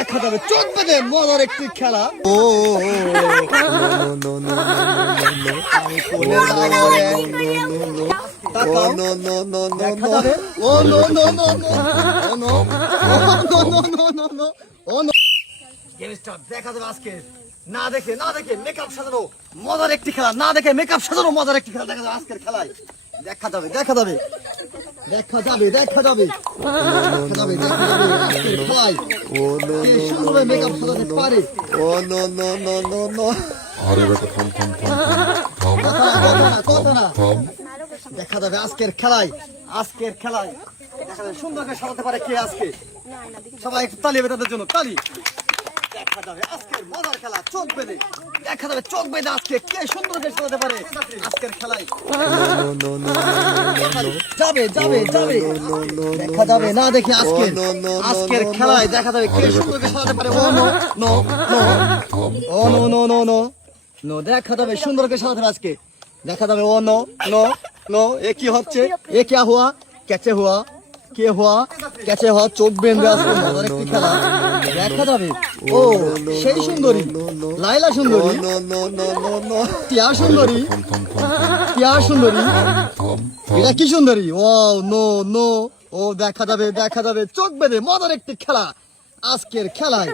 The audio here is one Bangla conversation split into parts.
দেখা যাবে চোখ বেঁধে মজার একটি খেলা। ও আমি কোলে যাবো রে। তাকাও। দেখা যাবে। Oh no no no no oh no no no no no no oh no. গেমসটা দেখা যাবে আজকে না দেখে মেকআপ সাজানো মজার একটি খেলা, না দেখে মেকআপ সাজানো মজার একটি খেলা দেখা যাবে আজকের খেলায়। দেখা যাবে দেখা যাবে দেখা যাবে দেখা যাবে দেখা যাবে দেখা যাবে আজকের খেলায় কে সুন্দরভাবে মেকআপ সাজাতে পারে। Oh no no no no no. আরে বেটা থাম থাম থাম থাম কথা না থাম। দেখা যাবে আজকের খেলায় দেখা যাবে সুন্দর করে সাজাতে পারে কে আজকে। সবাই একটু তালি হবে তাদের জন্য, তালি। দেখা যাবে আজকের মজার খেলা চোখ বেঁধে। দেখা যাবে চোখ বেঁধে আজকে কে সুন্দর করে সাজাতে পারে আজকের খেলায়। যাবে যাবে যাবে দেখা যাবে না দেখে আজকের খেলায় দেখা যাবে কে সুন্দর করে সাজাতে পারে। Oh no no no oh no no no no no দেখা যাবে সুন্দর করে সাজাতে পারে আজকে। দেখা যাবে ও নো নো নো এ কি হচ্ছে, এ क्या हुआ, कैसे हुआ, কে हुआ, कैसे हुआ। চোখ বেঁধে আজকে মজার একটি খেলা দেখা যাবে। ও সেই সুন্দরী লাইলা সুন্দরী, টিয়া সুন্দরী, টিয়া সুন্দরী, এটা কি সুন্দরী। ও নো নো ও দেখা যাবে চোখ বেঁধে মজার একটি খেলা আজকের খেলায়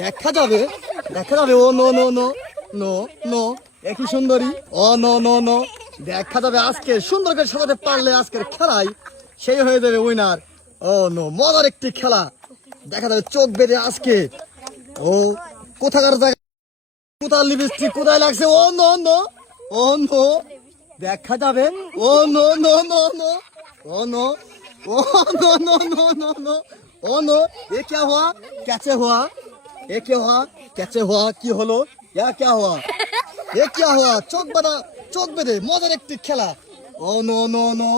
দেখা যাবে oh no no no no no একই সুন্দরী। ও নো নো নো দেখা যাবে আজকে সুন্দর করে সাজাতে পারলে আজকের খেলায় সেই হয়ে যাবে উইনার। ও নো মজার একটি খেলা দেখা যাবে চোখ বেঁধে আজকে। ও কোথাকার জায়গা, কোথায় লিপস্টিক কোথায় লাগছে। Oh no no oh no দেখা যাবে। Oh no no no no oh no oh no no no no no oh no এ क्या हुआ, कैसे हुआ, এ क्या हुआ, कैसे हुआ কি হলো, ইয়া क्या हुआ, এ क्या हुआ। চোখ বেঁধে মজার একটি খেলা। ও নো নো নো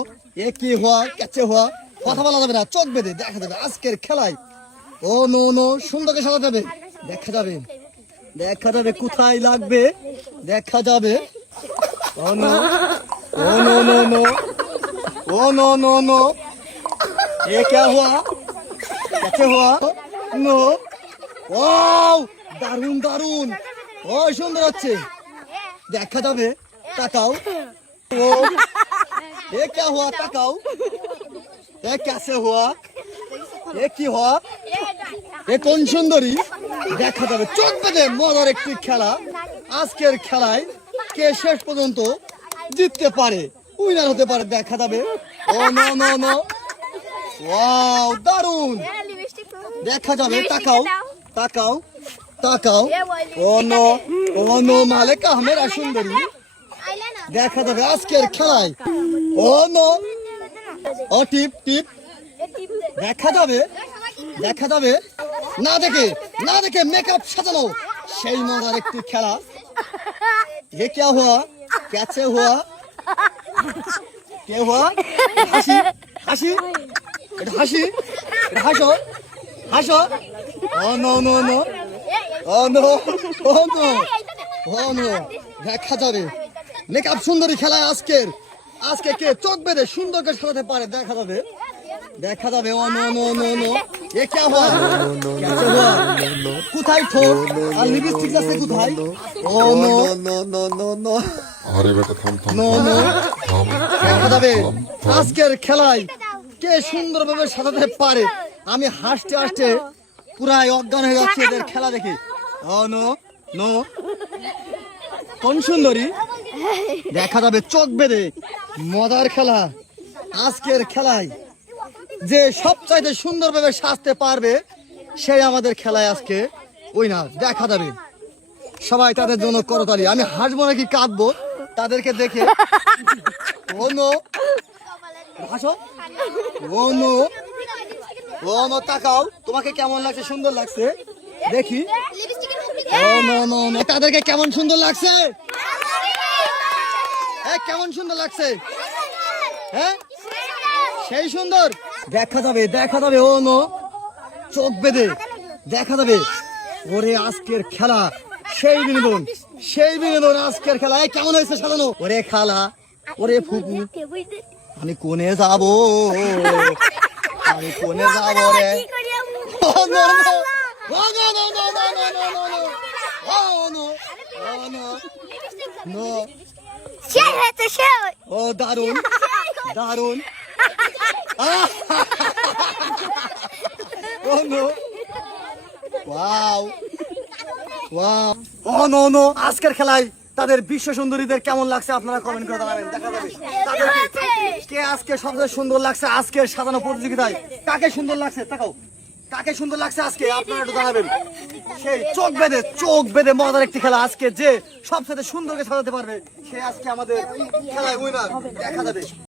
এ কি हुआ, कैसे हुआ কথা বলা যাবে না, চোখ বেঁধে দেখা যাবে আজকের খেলায়। ও নো নো সুন্দরকে সাজা যাবে দেখা যাবে কোথায় লাগবে দেখা যাবে। Oh no oh no no no oh no no no এ क्या हुआ, कैसे हुआ নো। ওয়াও দারুন দারুন ও সুন্দর হচ্ছে দেখা যাবে। তাকাও। ও এ क्या हुआ তাকাও। এ कैसे हुआ, এ কি हुआ, এ কোন সুন্দরী দেখা যাবে চোখ বেঁধে মজার একটি খেলা আজকের খেলায় কে শেষ পর্যন্ত জিততে পারে উইনার হতে পারে দেখা যাবে। Oh no no no wow দারুন দেখা যাবে। তাকাও তাকাও তাকাও। ও নো মালেকা মেরা সুন্দরী দেখা যাবে আজকের খেলায়। ও নো ও টিপ টিপ দেখা যাবে না দেখে মেকআপ সাজানো সেই মজার একটি খেলা। এ क्या हुआ, कैसे हुआ, কে हुआ। হাসি হাসি এটা হাসি এটা হাসো হাসো। ও no no no oh no oh no oh no দেখা যাবে মেকআপ সুন্দরী খেলায় আজকে কে চোখ বেঁধে সুন্দর করে সাজাতে পারে দেখা যাবে। Oh no no no no এ क्या हुआ, कैसे हुआ কোথায় ঠোঁট আর লিপস্টিক আছে কোথায়। Oh no no no no no আরে বেটা থাম থাম নো নো থাম দেখা যাবে আজকের খেলায় কে সুন্দরভাবে সাজাতে পারে। আমি হাসতে পুরাই অজ্ঞান হয়ে যাচ্ছি এদের খেলা দেখে। ও নো নো কোন সুন্দরী দেখা যাবে চোখ বেঁধে মজার খেলা আজকের খেলায় যে সবচাইতে সুন্দরভাবে সাজতে পারবে সেই আমাদের খেলায় আজকে উইনার দেখা যাবে। সবাই তাদের জন্য করতালি। আমি হাসবো নাকি কাঁদবো তাদেরকে দেখে। ও নো হাসো। ও নো তাকাও তোমাকে কেমন লাগছে, সুন্দর লাগছে দেখি। ও নো নো নো তাদেরকে কেমন সুন্দর লাগছে, কেমন সুন্দর লাগছে, হ্যাঁ সেই সুন্দর দেখা যাবে। ও নো চোখ বেঁধে দেখা যাবে ওরে আজকের খেলা সেই বিনোদন আজকের খেলা। কেমন হয়েছে সাজানো ওরে খালা ওরে ফুপু আমি কোনে যাবো রে। Oh no no Oh no no no no no no no no. Oh no. Oh no. No. সেই হয়েছে সেই Oh দারুন দারুন। Oh no. Wow. Wow. Oh no no. আজকের খেলায় তাদের বিশ্ব সুন্দরীদের কেমন লাগছে আপনারা কমেন্ট করে জানাবেন। দেখা যাবে তাদেরকে কে আজকে সবচেয়ে সুন্দর লাগছে আজকের সাজানো প্রতিযোগিতায়। কাকে সুন্দর লাগছে তাকাও। কাকে সুন্দর লাগছে আজকে আপনারা একটু জানাবেন। সেই চোখ বেঁধে মজার একটি খেলা আজকে যে সবচেয়ে সুন্দরকে সাজাতে পারবে সে আজকে আমাদের খেলায় উইনার দেখা যাবে।